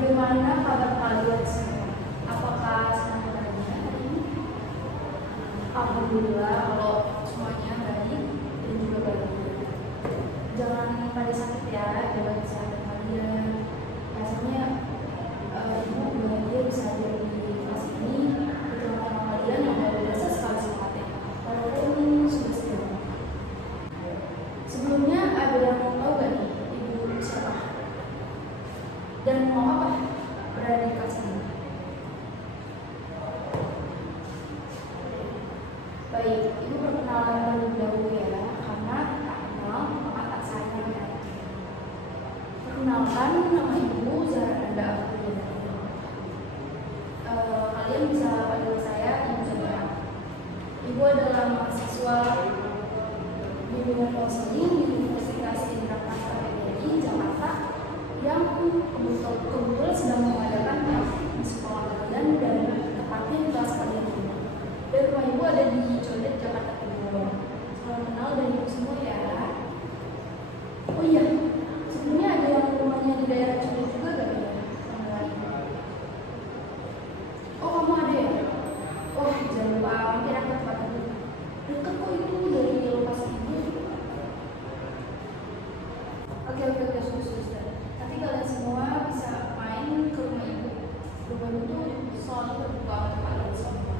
Bagaimana kabar kalian semua? Apakah senang bahagia hari ini? Alhamdulillah kalau semuanya baik dan juga bahagia. Jangan pada sakit ya, jaga kesehatan kalian. Rasanya ibu bahagia bisa ada di kelas ini bersama kalian yang luar biasa sekali semangatnya. Walaupun sudah sedang. Sebelumnya ada yang mau tahu gak nih ibu siapa? Dan mau apa berada di kelas ini? Baik, itu perkenalan terlebih dahulu ya, karena tak kenal maka tak sayang ya. Perkenalkan, nama ibu Zahra Afriyani. Kalian bisa panggil saya Ibu Zahra. Ibu adalah mahasiswa bimbingan konseling di Universitas Indraprasta PGRI Jakarta yang kebetulan sedang mengadakan di sekolah kalian dan tepatnya di kelas kalian ini. Dan rumah ibu ada di Condet, Jakarta Timur. Salam kenal dari ibu semua ya. Oh iya, sebelumnya ada yang rumahnya di daerah Condet juga gak ya? Oh kamu ada ya? Oh jangan lupa mampir ke tempat itu. Deket kok itu dari lokasi ibu. Oke, sudah. Nanti kalian semua bisa main ke rumah ibu. Rumah ibu tuh selalu terbuka untuk kalian semua.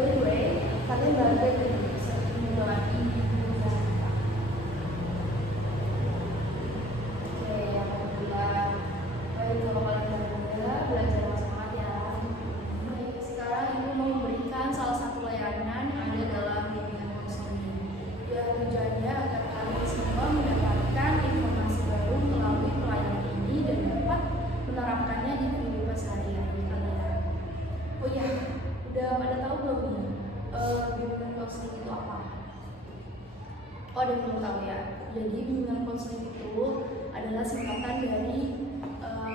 By the way, kalian bahagia dan bisa ketemu lagi di rumah. Oke, alhamdulillah. Baik, kalau kalian bahagia, belajar semangat ya. Baik, sekarang ibu mau memberikan salah satu layanan yang ada dalam bimbingan konseling. Ya, tujuannya agar kalian semua mendapatkan informasi baru melalui pelayanan ini dan dapat menerapkannya di kehidupan sehari-hari kalian. Oh iya, udah pada tahu belum nih bimbingan konseling itu apa? Oh, ada yang belum tahu ya. Jadi bimbingan konseling itu adalah singkatan dari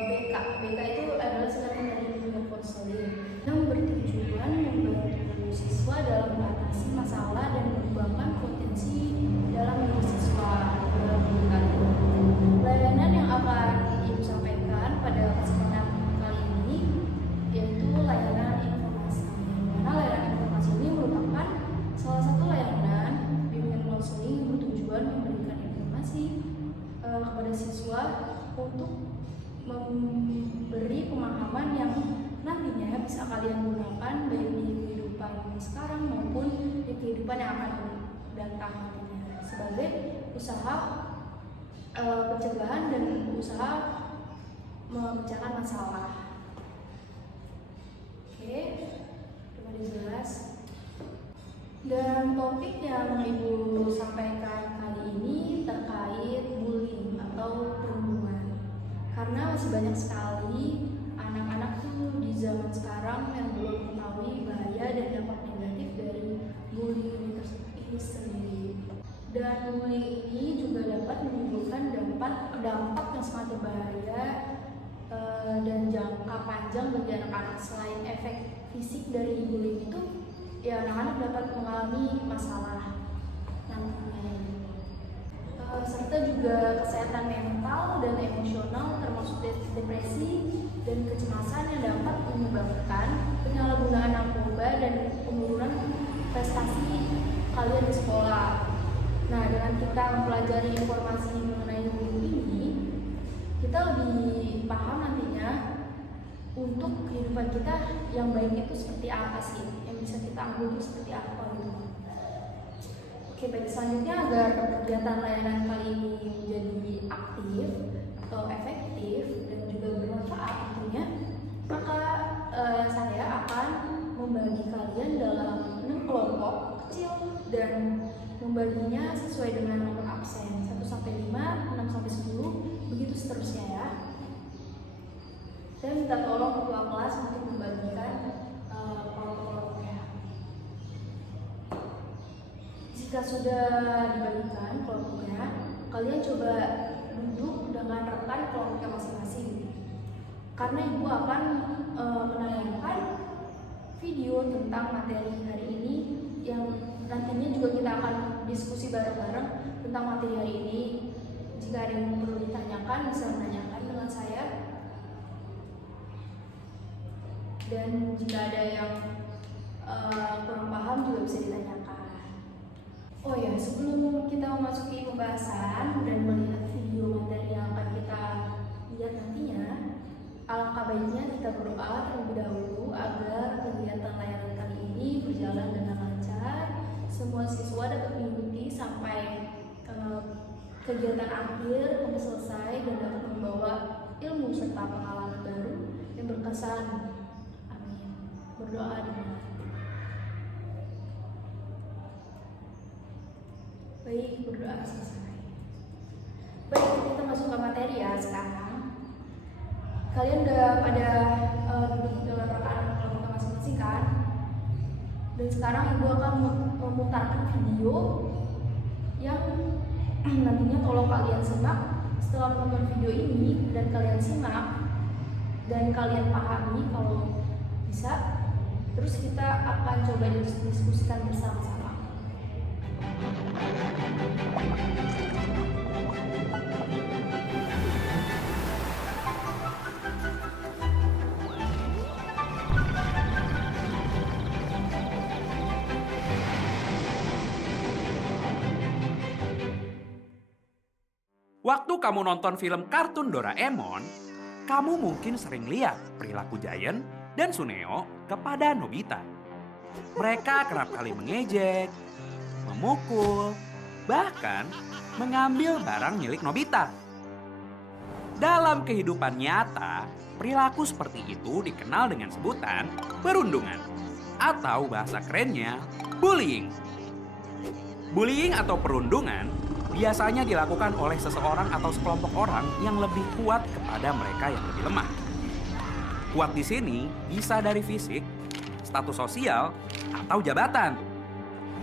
BK. BK itu adalah singkatan dari bimbingan konseling yang bertujuan membantu siswa dalam mengatasi masalah dan mengembangkan potensi dalam diri siswa dalam pendidikan. Layanan yang akan ibu sampaikan pada kesempatan kali ini yaitu layanan informasi. Karena layanan informasi ini merupakan salah satu layanan bimbingan konseling yang bertujuan memberikan informasi kepada siswa untuk memberi pemahaman yang nantinya bisa kalian gunakan baik di kehidupan sekarang maupun di kehidupan yang akan datang nantinya sebagai usaha pencegahan dan usaha memecahkan masalah. Oke, sudah jelas. Dan topik yang ibu sampaikan kali ini terkait bullying atau perundungan. Karena masih banyak sekali anak-anak tuh di zaman sekarang yang belum mengetahui bahaya dan dampak negatif dari bullying ini sendiri. Dan bullying ini juga dapat menimbulkan dampak yang sangat berbahaya dan jangka panjang bagi anak-anak. Selain efek fisik dari bullying itu, ya anak-anak dapat mengalami masalah nantinya. Serta juga kesehatan mental dan emosional termasuk depresi dan kecemasan yang dapat menyebabkan penyalahgunaan narkoba dan penurunan prestasi kalian di sekolah. Nah, dengan kita mempelajari informasi mengenai bullying ini, kita lebih paham nantinya untuk kehidupan kita yang baik itu seperti apa sih, yang bisa kita ambil itu seperti apa gitu. Oke, baik, selanjutnya agar kegiatan layanan kali ini menjadi aktif atau efektif dan juga bermanfaat tentunya, maka saya akan membagi kalian dalam 6 kelompok kecil dan membaginya sesuai dengan nomor absen 1 sampai 5, 6 sampai 10, begitu seterusnya ya. Saya minta tolong ketua kelas untuk membagikan kelompok-kelompoknya. Jika sudah dibagikan kelompoknya, kalian coba duduk dengan rekan kelompoknya masing-masing. Karena ibu akan menayangkan video tentang materi hari ini yang nantinya juga kita akan diskusi bareng-bareng tentang materi hari ini. Jika ada yang perlu ditanyakan, bisa menanyakan dengan saya. Dan jika ada yang kurang paham juga bisa ditanyakan. Oh ya, sebelum kita memasuki pembahasan dan melihat video materi yang akan kita lihat nantinya, alangkah baiknya kita berdoa terlebih dahulu agar kegiatan layanan kali ini berjalan dengan lancar. Semua siswa dapat mengikuti sampai kegiatan akhir sampai selesai dan dapat membawa ilmu serta pengalaman baru yang berkesan. Amin. Berdoa dimulai. Baik, berdoa selesai. Baik, kita masuk ke materi ya sekarang. Kalian udah pada duduk dalam rekaan kelompok masing-masing kan? Dan sekarang ibu akan memutarkan video yang nantinya tolong kalian simak. Setelah menonton video ini dan kalian simak dan kalian pahami kalau bisa, terus kita akan coba diskusikan bersama-sama. Waktu kamu nonton film kartun Doraemon, kamu mungkin sering lihat perilaku Giant dan Suneo kepada Nobita. Mereka kerap kali mengejek, memukul, bahkan mengambil barang milik Nobita. Dalam kehidupan nyata, perilaku seperti itu dikenal dengan sebutan perundungan atau bahasa kerennya bullying. Bullying atau perundungan biasanya dilakukan oleh seseorang atau sekelompok orang yang lebih kuat kepada mereka yang lebih lemah. Kuat di sini bisa dari fisik, status sosial, atau jabatan.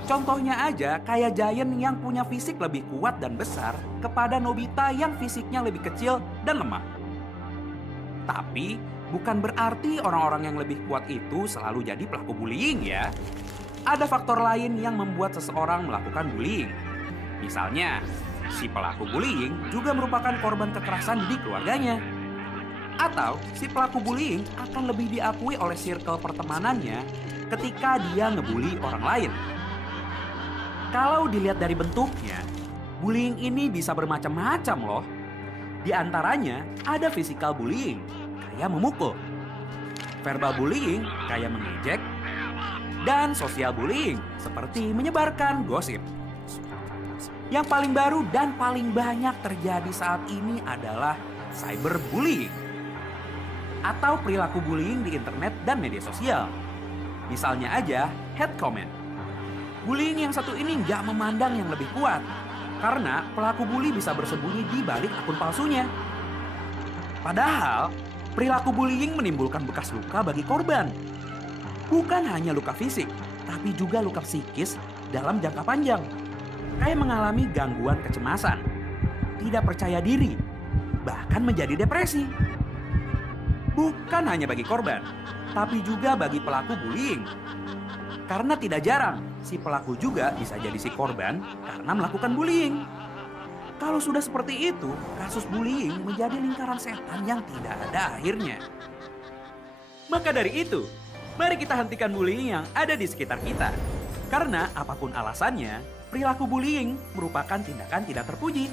Contohnya aja kayak Giant yang punya fisik lebih kuat dan besar kepada Nobita yang fisiknya lebih kecil dan lemah. Tapi bukan berarti orang-orang yang lebih kuat itu selalu jadi pelaku bullying ya. Ada faktor lain yang membuat seseorang melakukan bullying. Misalnya, si pelaku bullying juga merupakan korban kekerasan di keluarganya. Atau si pelaku bullying akan lebih diakui oleh circle pertemanannya ketika dia ngebully orang lain. Kalau dilihat dari bentuknya, bullying ini bisa bermacam-macam loh. Di antaranya ada physical bullying, kayak memukul. Verbal bullying, kayak mengejek. Dan social bullying, seperti menyebarkan gosip. Yang paling baru dan paling banyak terjadi saat ini adalah cyberbullying atau perilaku bullying di internet dan media sosial. Misalnya aja hate comment. Bullying yang satu ini nggak memandang yang lebih kuat karena pelaku bully bisa bersembunyi di balik akun palsunya. Padahal perilaku bullying menimbulkan bekas luka bagi korban. Bukan hanya luka fisik, tapi juga luka psikis dalam jangka panjang. Kayak mengalami gangguan kecemasan, tidak percaya diri, bahkan menjadi depresi. Bukan hanya bagi korban, tapi juga bagi pelaku bullying. Karena tidak jarang, si pelaku juga bisa jadi si korban karena melakukan bullying. Kalau sudah seperti itu, kasus bullying menjadi lingkaran setan yang tidak ada akhirnya. Maka dari itu, mari kita hentikan bullying yang ada di sekitar kita. Karena apapun alasannya, perilaku bullying merupakan tindakan tidak terpuji.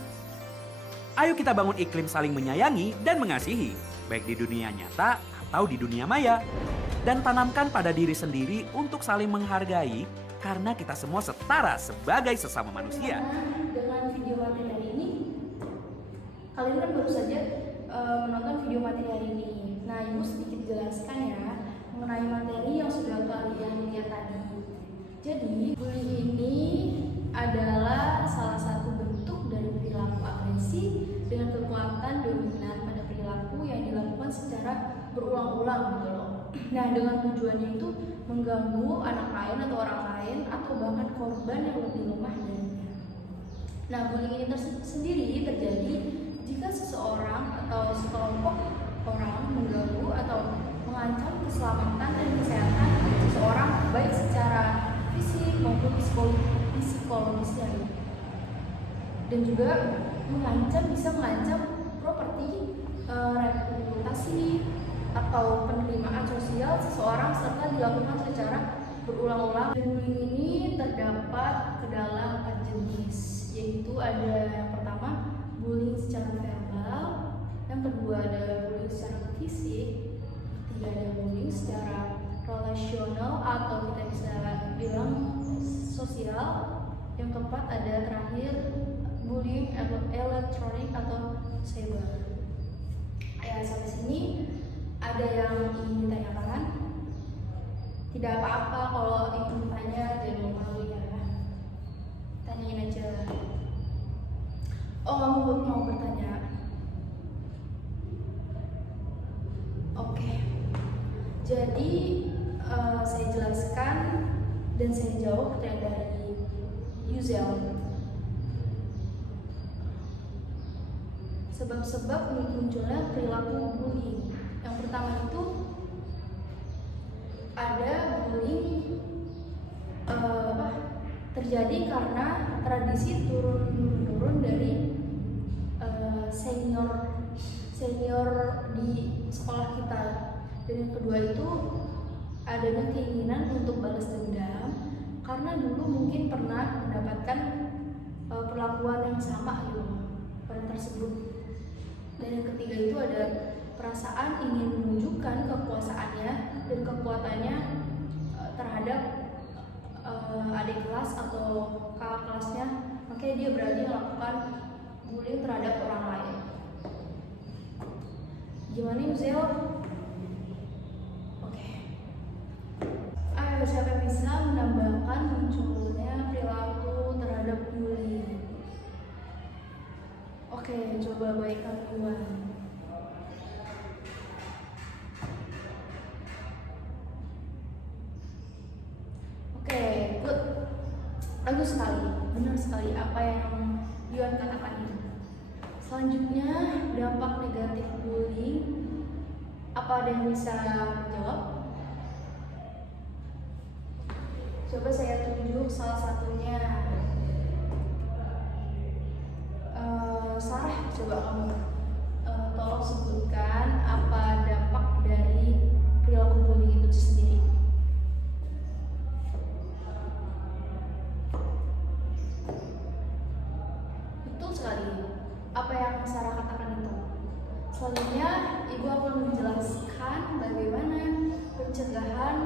Ayo kita bangun iklim saling menyayangi dan mengasihi, baik di dunia nyata atau di dunia maya. Dan tanamkan pada diri sendiri untuk saling menghargai, karena kita semua setara sebagai sesama manusia. Dengan video materi hari ini, kalian kan baru saja menonton video materi hari ini. Nah, Ibu sedikit jelaskan ya mengenai materi yang sudah kalian lihat tadi. Jadi, bullying ini adalah salah satu bentuk dari perilaku agresi dengan kekuatan dominan pada perilaku yang dilakukan secara berulang-ulang gitu loh. Nah, dengan tujuannya itu mengganggu anak lain atau orang lain atau bahkan korban yang lebih lemah darinya. Nah, bullying ini sendiri terjadi jika seseorang atau sekelompok orang mengganggu atau mengancam keselamatan dan kesehatan seseorang baik secara fisik maupun psikologisnya. Dan juga bisa mengancam properti, reputasi atau penerimaan sosial seseorang serta dilakukan secara berulang-ulang. Dan bullying ini terdapat ke dalam 4 jenis, yaitu ada yang pertama bullying secara verbal, yang kedua ada bullying secara fisik, ketiga ada bullying secara relasional atau kita bisa bilang sosial, yang keempat ada terakhir bullying elektronik atau cyber. Ya, sampai sini ada yang ingin ditanyakan? Tidak apa-apa kalau ingin bertanya, jangan malu ya. Tanyain aja. Oh, kamu mau bertanya? Oke. Jadi saya jelaskan dan saya jawab pertanyaan dari Yuzel. Sebab-sebab munculnya perilaku bullying. Yang pertama itu ada bullying terjadi karena tradisi turun-menurun dari senior di sekolah kita. Dan yang kedua itu adanya keinginan untuk balas dendam karena dulu mungkin pernah mendapatkan perlakuan yang sama gitu pada tersebut. Dan yang ketiga itu ada perasaan ingin menunjukkan kekuasaannya dan kekuatannya terhadap adik kelas atau kakak kelasnya, makanya dia berani melakukan bullying terhadap orang lain. Gimana Yuzel? Oke. Ayo, siapa yang bisa menambahkan munculnya perilaku terhadap bullying? Oke, coba baikkan duluan. Oke, good. Bagus sekali, benar sekali apa yang Yuan katakan itu. Selanjutnya, dampak negatif bullying. Apa ada yang bisa menjawab? Coba saya tunjuk salah satunya. Sarah, coba kamu tolong sebutkan apa dampak dari perilaku bullying itu sendiri. Betul sekali apa yang Sarah katakan itu. Selanjutnya, Ibu akan menjelaskan bagaimana pencegahan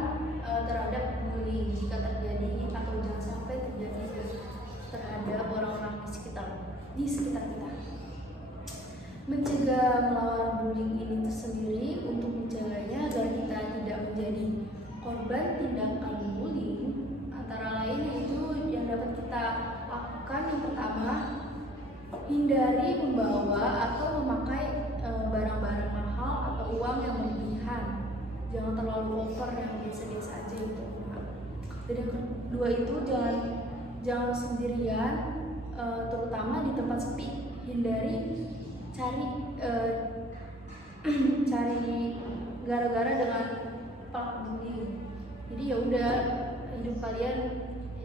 terhadap bullying jika terjadi atau jangan sampai terjadi terhadap orang-orang di sekitar kita. Mencegah melawan bullying ini sendiri untuk mencegahnya agar kita tidak menjadi korban tindakan bullying, antara lain yaitu yang dapat kita lakukan. Yang pertama, hindari membawa atau memakai barang-barang mahal atau uang yang berlebihan. Jangan terlalu over yang biasa-biasa aja gitu. Dan yang kedua itu jangan sendirian, terutama di tempat sepi. Hindari cari gara-gara dengan pelaku bullying. Jadi ya udah, hidup kalian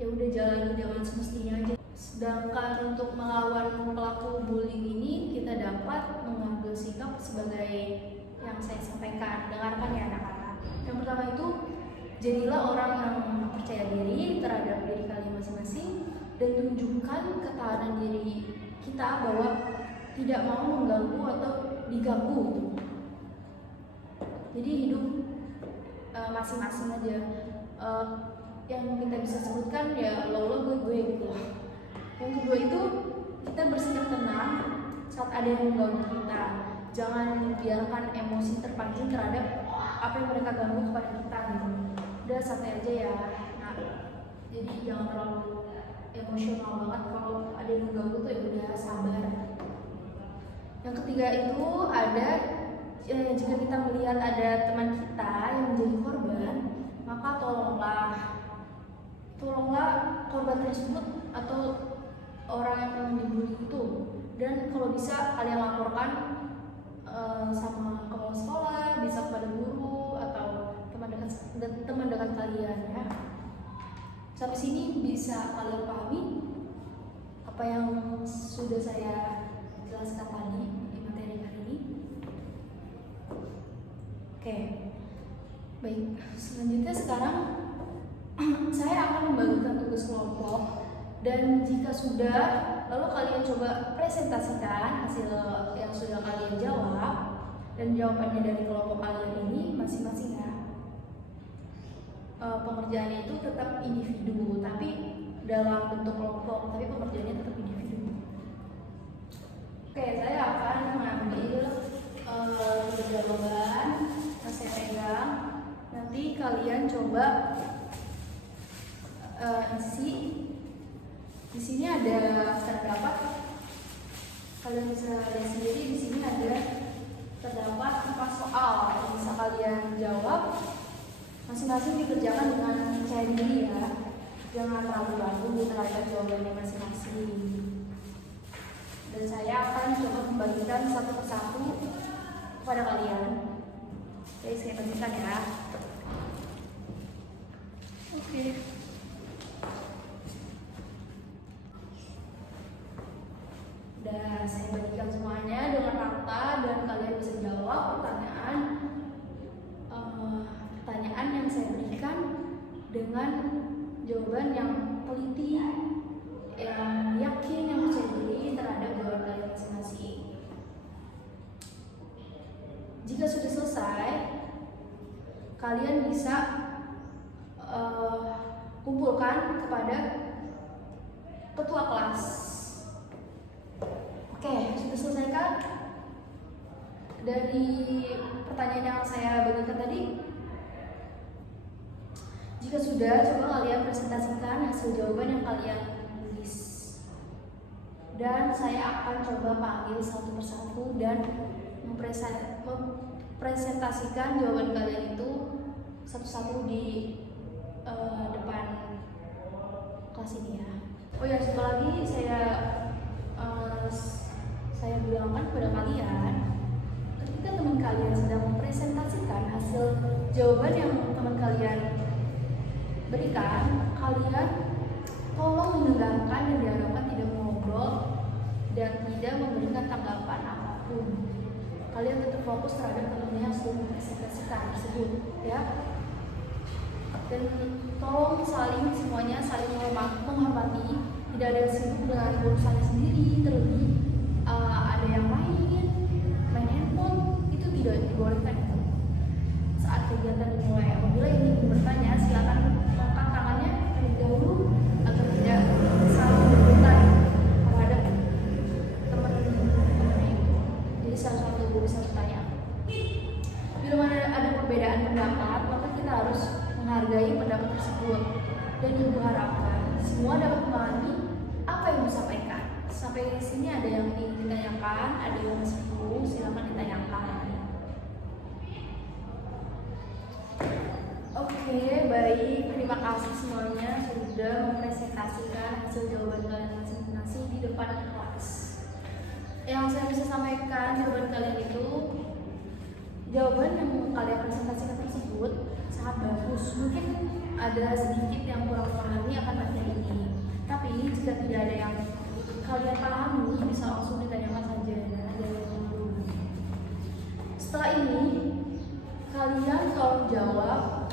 ya udah jalani dengan semestinya aja. Sedangkan untuk melawan pelaku bullying ini kita dapat mengambil sikap sebagai yang saya sampaikan. Dengarkan ya anak-anak. Yang pertama itu, jadilah orang yang percaya diri terhadap diri kalian masing-masing dan tunjukkan ketahanan diri kita bahwa tidak mau mengganggu atau diganggu. Jadi hidup masing-masing aja. Yang kita bisa sebutkan ya lo gue gitu. Yang kedua itu, kita bersikap tenang saat ada yang mengganggu kita. Jangan biarkan emosi terpancing terhadap apa yang mereka ganggu kepada kita gitu. Udah santai aja ya. Nah, jadi jangan terlalu emosional banget. Kalau ada yang mengganggu tuh ya udah sabar. Yang ketiga itu ada jika kita melihat ada teman kita yang menjadi korban, maka tolonglah korban tersebut atau orang yang dibully itu. Dan kalau bisa kalian laporkan sama kepala sekolah, bisa kepada guru atau teman dekat kalian ya. Sampai sini bisa kalian pahami apa yang sudah saya jelaskan tadi di materi hari ini. Oke, baik. Selanjutnya sekarang saya akan membagikan tugas kelompok, dan jika sudah, lalu kalian coba presentasikan hasil yang sudah kalian jawab dan jawabannya dari kelompok kalian ini masing-masing ya. Pengerjaannya itu tetap individu, tapi dalam bentuk kelompok, tapi pengerjaannya tetap individu. Oke, saya akan mengambil jawaban yang saya pegang. Nanti kalian coba isi. Di sini ada terdapat, kalian bisa lihat sendiri, di sini ada terdapat 4 soal yang bisa kalian jawab. Masing-masing dikerjakan dengan percaya diri ya, jangan ragu-ragu terhadap jawabannya masing-masing. Dan saya akan coba membagikan satu persatu kepada kalian. Oke, saya bagikan ya. Oke. Dan saya bagikan semuanya dengan rata, dan kalian bisa jawab pertanyaan yang saya berikan dengan jawaban yang teliti, yang yakin, yang percaya diri terhadap jawaban kalian masing-masing. Jika sudah selesai, kalian bisa kumpulkan kepada ketua kelas. Oke, sudah selesai kan? Dari pertanyaan yang saya bagikan tadi? Jika sudah, coba kalian presentasikan hasil jawaban yang kalian tulis. Dan saya akan coba panggil satu persatu dan mempresentasikan jawaban kalian itu satu-satu di depan kelas ini ya. Oh ya, satu lagi saya bilangkan kepada kalian, ketika teman kalian sedang mempresentasikan hasil jawaban yang teman kalian berikan, kalian tolong mendengarkan dan diharapkan tidak mengobrol dan tidak memberikan tanggapan apapun. Kalian tetap fokus terhadap temannya yang sedang mempresentasikan tersebut ya. Dan tolong semuanya saling menghormati, tidak ada yang sibuk dengan urusannya sendiri, terlebih ada yang main handphone, itu tidak dibolehkan. Saat kegiatan dimulai, apabila ingin bertanya, silakan angkat tangannya terlebih dahulu agar tidak saling bertanya terhadap teman-teman itu. Jadi satu-satu bisa bertanya. Bila mana ada perbedaan pendapat, maka kita harus menghargai pendapat tersebut, dan ibu harapkan semua dapat memahami apa yang disampaikan. Sampai di sini ada yang ingin ditanyakan, ada yang masih bingung, silakan ditanyakan. Oke, baik. Terima kasih semuanya sudah mempresentasikan hasil jawaban kalian masing-masing di depan kelas. Yang saya bisa sampaikan, jawaban kalian itu, jawaban yang kalian presentasikan tersebut sangat bagus. Mungkin ada sedikit yang kurang pahami akan materi ini, tapi jika tidak ada yang kalian pahami, bisa langsung ditanyakan saja dan ada yang perlu. Setelah ini, kalian tolong jawab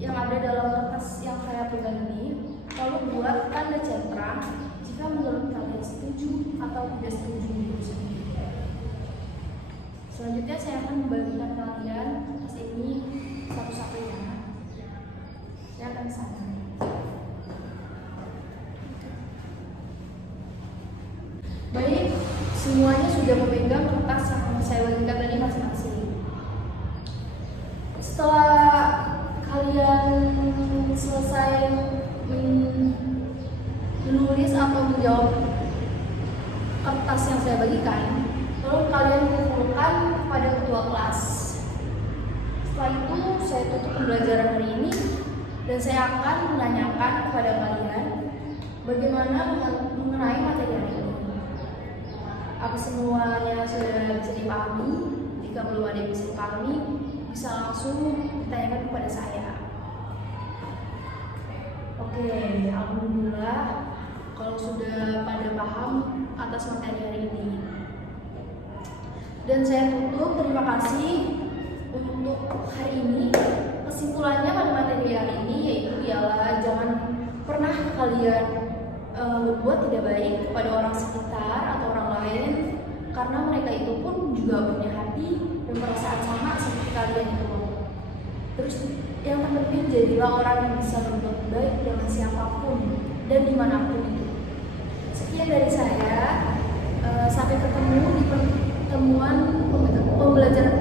yang ada dalam kertas yang saya pegang ini, lalu buat tanda centra jika menurut kalian setuju atau tidak setuju. Selanjutnya saya akan membagikan kalian kertas ini satu-satu ya. Saya akan sana. Baik, semuanya sudah memegang kertas yang saya bagikan tadi masing-masing. Setelah kalian selesai menulis atau menjawab kertas yang saya bagikan, lalu kalian kumpulkan kepada ketua kelas. Setelah itu saya tutup pembelajaran hari ini, dan saya akan menanyakan kepada kalian bagaimana mengenai materi hari ini. Apa semuanya sudah bisa dipahami? Jika belum ada yang bisa dipahami, bisa langsung ditanyakan kepada saya. Oke, alhamdulillah kalau sudah pada paham atas materi hari ini. Dan saya tutup, terima kasih untuk hari ini. Kesimpulannya pada materi hari ini yaitu ialah jangan pernah kalian berbuat tidak baik kepada orang sekitar atau orang lain, karena mereka itu pun juga punya hati dan perasaan sama seperti kalian itu. Terus yang terpenting jadilah orang yang bisa berbuat baik dengan siapapun dan dimanapun itu. Sekian dari saya, sampai ketemu di pertemuan pembelajaran